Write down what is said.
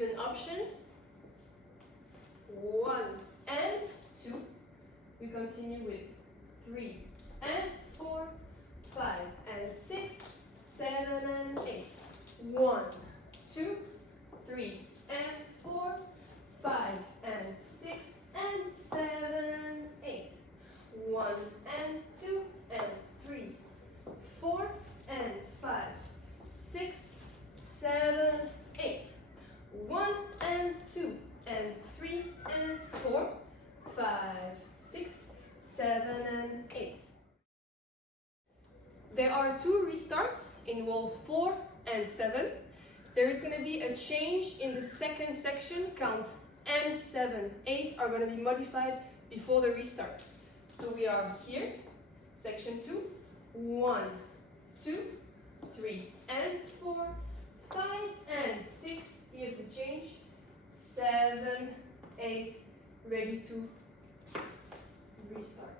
is an option. 1 and 2. We continue with 3 and 4, 5 and 6, 7 and 8. 1, 2, 3 and 4, 5 and 6 and 7, 8. 1 and 2 and 3, 4 and 5, 6, 7, 8. 1 and 2 and 3 and 4, 5, 6, 7 and 8. There are 2 restarts in wall 4 and 7. There is going to be a change in the second section. Count and 7, 8 are going to be modified before the restart. So we are here, section 2, 1, 2, 3 and 4, 5 and 6, here's the change, 7, 8, ready to restart.